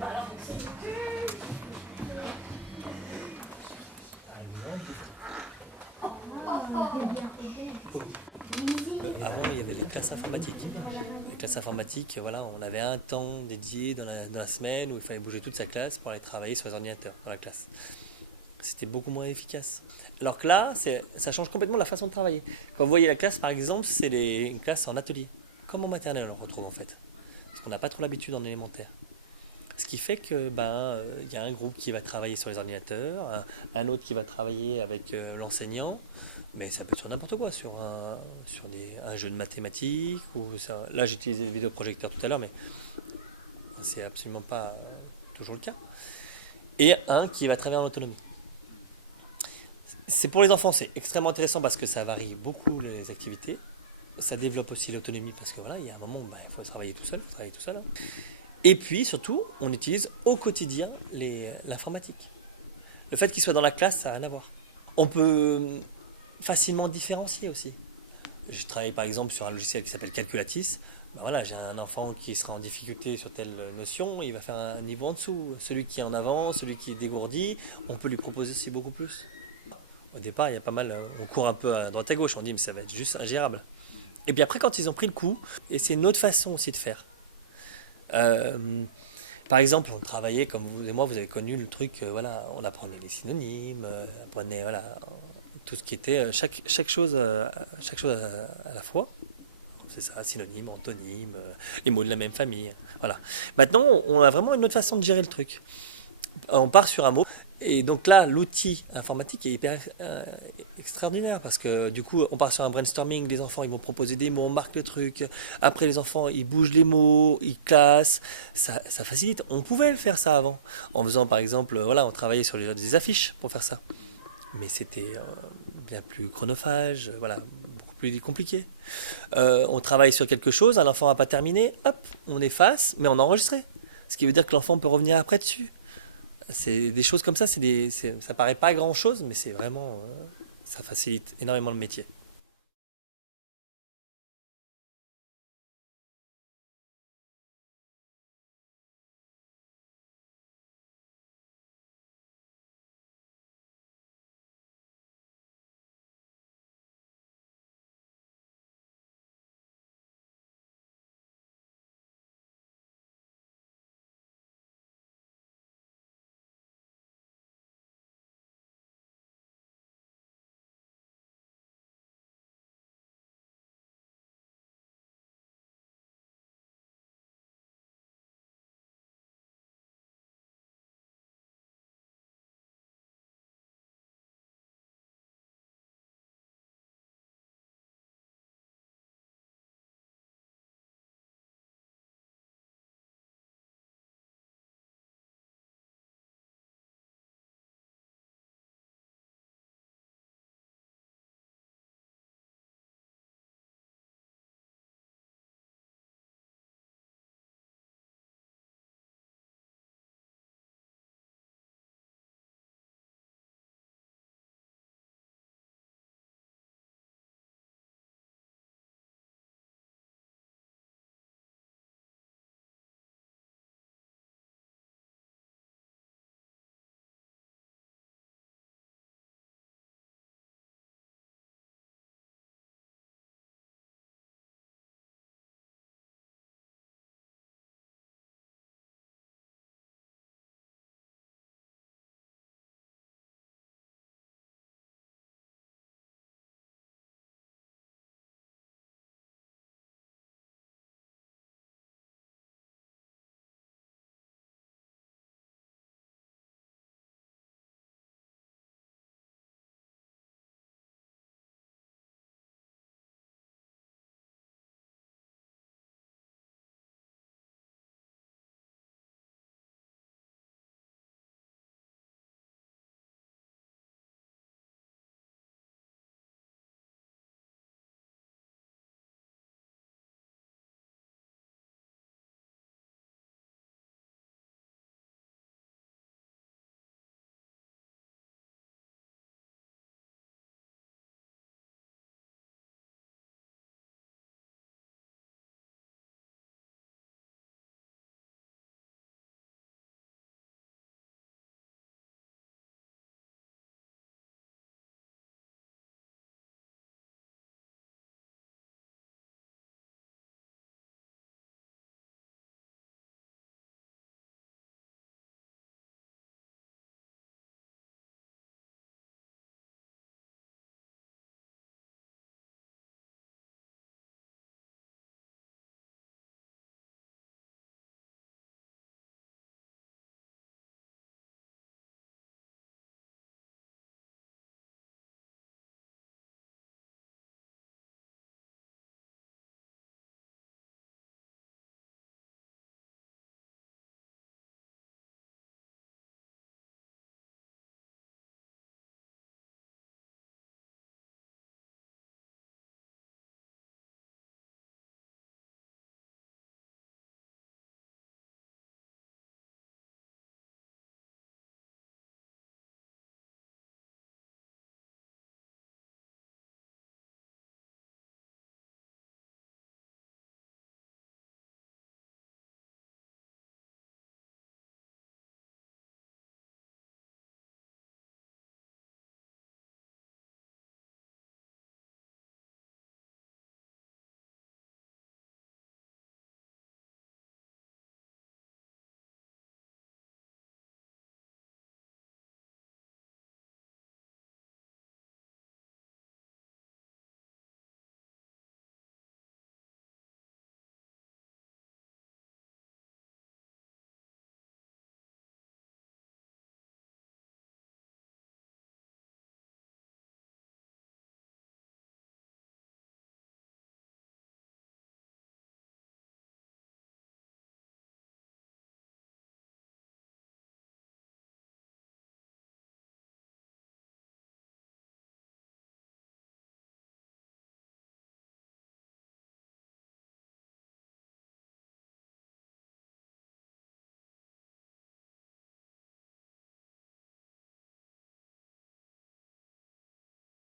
Avant, il y avait les classes informatiques. Les classes informatiques, voilà, on avait un temps dédié dans la semaine où il fallait bouger toute sa classe pour aller travailler sur les ordinateurs dans la classe. C'était beaucoup moins efficace. Alors que là, ça change complètement la façon de travailler. Quand vous voyez la classe, par exemple, c'est une classe en atelier. Comme en maternelle, on retrouve en fait. Parce qu'on n'a pas trop l'habitude en élémentaire. Ce qui fait que y a un groupe qui va travailler sur les ordinateurs, un autre qui va travailler avec l'enseignant, mais ça peut être sur n'importe quoi, un jeu de mathématiques, là j'ai utilisé le vidéoprojecteur tout à l'heure, mais c'est absolument pas toujours le cas. Et un qui va travailler en autonomie. C'est pour les enfants, c'est extrêmement intéressant parce que ça varie beaucoup les activités. Ça développe aussi l'autonomie parce que voilà, il y a un moment où il faut travailler tout seul, hein. Et puis surtout, on utilise au quotidien l'informatique. Le fait qu'il soit dans la classe, ça n'a rien à voir. On peut facilement différencier aussi. Je travaille par exemple sur un logiciel qui s'appelle Calculatis. Ben voilà, j'ai un enfant qui sera en difficulté sur telle notion, il va faire un niveau en dessous. Celui qui est en avant, celui qui est dégourdi, on peut lui proposer aussi beaucoup plus. Au départ, il y a pas mal, on court un peu à droite à gauche, on dit mais ça va être juste ingérable. Et puis après, quand ils ont pris le coup, et c'est une autre façon aussi de faire. Par exemple, on travaillait, comme vous et moi, vous avez connu le truc, voilà, on apprenait les synonymes, on apprenait voilà, tout ce qui était, chaque chose à la fois. C'est ça, synonyme, antonyme, les mots de la même famille. Voilà. Maintenant, on a vraiment une autre façon de gérer le truc. On part sur un mot. Et donc là, l'outil informatique est hyper extraordinaire parce que du coup, on part sur un brainstorming. Les enfants, ils vont proposer des mots, on marque le truc. Après, les enfants, ils bougent les mots, ils classent. Ça facilite. On pouvait le faire ça avant. En faisant, par exemple, voilà, on travaillait sur des affiches pour faire ça. Mais c'était bien plus chronophage, voilà, beaucoup plus compliqué. On travaille sur quelque chose, un enfant n'a pas terminé, hop, on efface, mais on a enregistré. Ce qui veut dire que l'enfant peut revenir après dessus. C'est des choses comme ça, ça paraît pas grand chose, mais c'est vraiment, ça facilite énormément le métier.